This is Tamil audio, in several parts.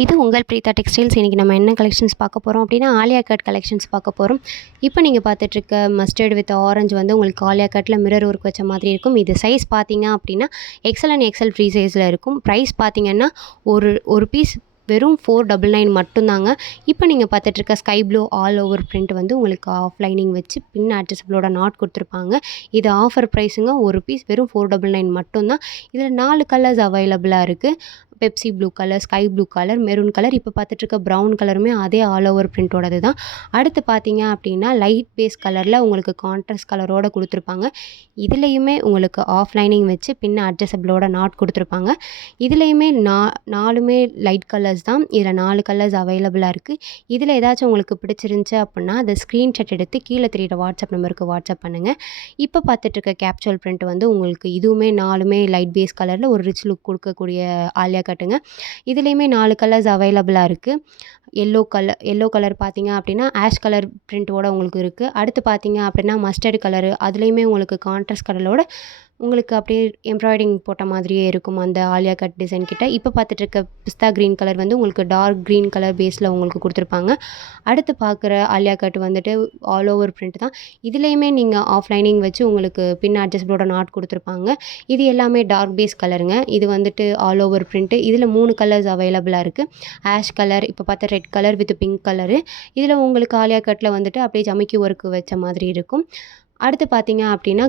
இது உங்கள் பிரீதா டெக்ஸ்டைல்ஸ். இன்றைக்கி நம்ம என்ன கலெக்ஷன்ஸ் பார்க்க போகிறோம் அப்படின்னா ஆலியா கட் கலெக்ஷன்ஸ் பார்க்க போகிறோம். இப்போ நீங்கள் பார்த்துட்ருக்க மஸ்டர்ட் வித் ஆரஞ்சு வந்து உங்களுக்கு ஆலியா கட்டில் மிரர் ஒர்க் வச்ச மாதிரி இருக்கும். இது சைஸ் பார்த்தீங்க அப்படின்னா எக்ஸல் அண்ட் எக்ஸல் ஃப்ரீ சைஸில் இருக்கும். ப்ரைஸ் பார்த்தீங்கன்னா ஒரு பீஸ் வெறும் 499 மட்டும்தாங்க. இப்போ நீங்கள் பார்த்துட்ருக்க sky blue all over print வந்து உங்களுக்கு ஆஃப் லைனிங் வச்சு பின் அட்ஜஸ்டபிளோட நாட் கொடுத்துருப்பாங்க. இது ஆஃபர் ப்ரைஸுங்க. ஒரு பீஸ் வெறும் 499 மட்டும்தான். இதில் 4 கலர்ஸ் அவைலபிளாக இருக்குது. Pepsi blue colour, sky blue colour, maroon colour, இப்போ பார்த்துட்ருக்க ப்ரௌன் கலருமே அதே ஆல் ஓவர் பிரிண்ட்டோடது தான். அடுத்து பார்த்தீங்க அப்படின்னா லைட் பேஸ் கலரில் உங்களுக்கு கான்ட்ராஸ்ட் கலரோடு கொடுத்துருப்பாங்க. இதுலேயுமே உங்களுக்கு ஆஃப் லைனிங் வச்சு பின் அட்ஜஸ்டபிளோட நாட் கொடுத்துருப்பாங்க. இதுலேயுமே நாலுமே லைட் கலர்ஸ் தான். இதில் 4 கலர்ஸ் அவைலபிளாக இருக்குது. இதில் ஏதாச்சும் உங்களுக்கு பிடிச்சிருந்துச்சி அப்படின்னா அதை ஸ்க்ரீன்ஷாட் எடுத்து கீழே தெரியிற வாட்ஸ்அப் நம்பருக்கு வாட்ஸ்அப் பண்ணுங்கள். இப்போ பார்த்துட்ருக்க கேப்சூல் பிரிண்ட் வந்து உங்களுக்கு இதுவுமே 4மே லைட் பேஸ் கலரில் ஒரு ரிச் லுக் கொடுக்கக்கூடிய ஆலியா கட்டுங்க. இதுலேயுமே 4 கலர்ஸ் அவைலபிளாக இருக்குது. எல்லோ கலர் பார்த்தீங்க அப்படின்னா ஆஷ் கலர் பிரிண்ட்டோட உங்களுக்கு இருக்குது. அடுத்து பார்த்தீங்க அப்படின்னா மஸ்டர்ட் கலரு, அதுலேயுமே உங்களுக்கு கான்ட்ராஸ்ட் கலரோட உங்களுக்கு அப்படியே எம்ப்ராய்டிங் போட்ட மாதிரியே இருக்கும் அந்த ஆலியா கட் டிசைன் கிட்ட. இப்போ பார்த்துட்ருக்க பிஸ்தா க்ரீன் கலர் வந்து உங்களுக்கு டார்க் க்ரீன் கலர் பேஸில் உங்களுக்கு கொடுத்துருப்பாங்க. அடுத்து பார்க்குற ஆலியா கட் வந்துட்டு ஆல் ஓவர் பிரிண்ட் தான். இதுலேயுமே நீங்கள் ஆஃப் லைனிங் வச்சு உங்களுக்கு பின் அட்ஜஸ்டபிளோட நாட் கொடுத்துருப்பாங்க. இது எல்லாமே டார்க் பேஸ் கலருங்க. இது வந்துட்டு ஆல் ஓவர் பிரிண்ட்டு. இதில் 3 கலர்ஸ் அவைலபிளாக இருக்குது. ஆஷ் கலர், இப்போ பார்த்தா red colour with pink colour. இதில் உங்களுக்கு ஆலியா கட்டில் வந்துட்டு அப்படியே ஜமிக்கி ஒர்க்கு வச்ச மாதிரி இருக்கும். அடுத்து பார்த்தீங்க அப்படின்னா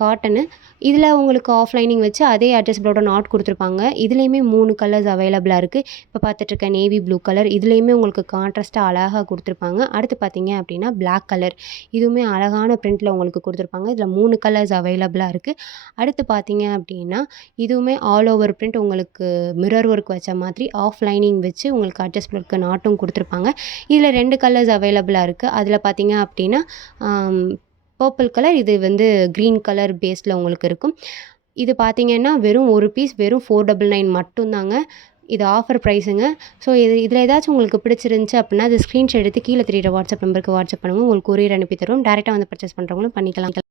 காட்டனு. இதில் உங்களுக்கு ஆஃப் லைனிங் வச்சு அதே அட்ஜஸ்டபிளோட நாட் கொடுத்துருப்பாங்க. இதுலேயுமே 3 கலர்ஸ் அவைலபிளாக இருக்குது. இப்போ பார்த்துட்ருக்க நேவி ப்ளூ கலர், இதுலேயுமே உங்களுக்கு கான்ட்ராஸ்ட்டாக அழகாக கொடுத்துருப்பாங்க. அடுத்து பார்த்தீங்க அப்படின்னா பிளாக் கலர், இதுவுமே அழகான பிரிண்ட்டில் உங்களுக்கு கொடுத்துருப்பாங்க. இதில் 3 கலர்ஸ் அவைலபிளாக இருக்குது. அடுத்து பார்த்தீங்க அப்படின்னா இதுவுமே ஆல் ஓவர் பிரிண்ட் உங்களுக்கு மிரர் ஒர்க் வச்ச மாதிரி ஆஃப் லைனிங் வச்சு உங்களுக்கு அட்ஜஸ்டபிளுக்கு நாட்டும் கொடுத்துருப்பாங்க. இதில் 2 கலர்ஸ் அவைலபிளாக இருக்குது. அதில் பார்த்தீங்க அப்படின்னா பர்பிள் கலர், இது வந்து க்ரீன் கலர் பேஸில் உங்களுக்கு இருக்கும். இது பார்த்தீங்கன்னா வெறும் ஒரு பீஸ் வெறும் 499 மட்டும்தாங்க. இது ஆஃபர் ப்ரைஸுங்க. ஸோ இதில் ஏதாச்சும் உங்களுக்கு பிடிச்சிருந்துச்சி அப்படின்னா அது ஸ்க்ரீன்ஷாட் எடுத்து கீழே தெரியிற வாட்ஸ்அப் நம்பருக்கு வாட்ஸ்அப் பண்ணுங்கள். உங்களுக்கு கொரியர் அனுப்பி தருவோம். டேரெக்டாக வந்து பர்ச்சேஸ் பண்ணுறவங்களும் பண்ணிக்கலாம்.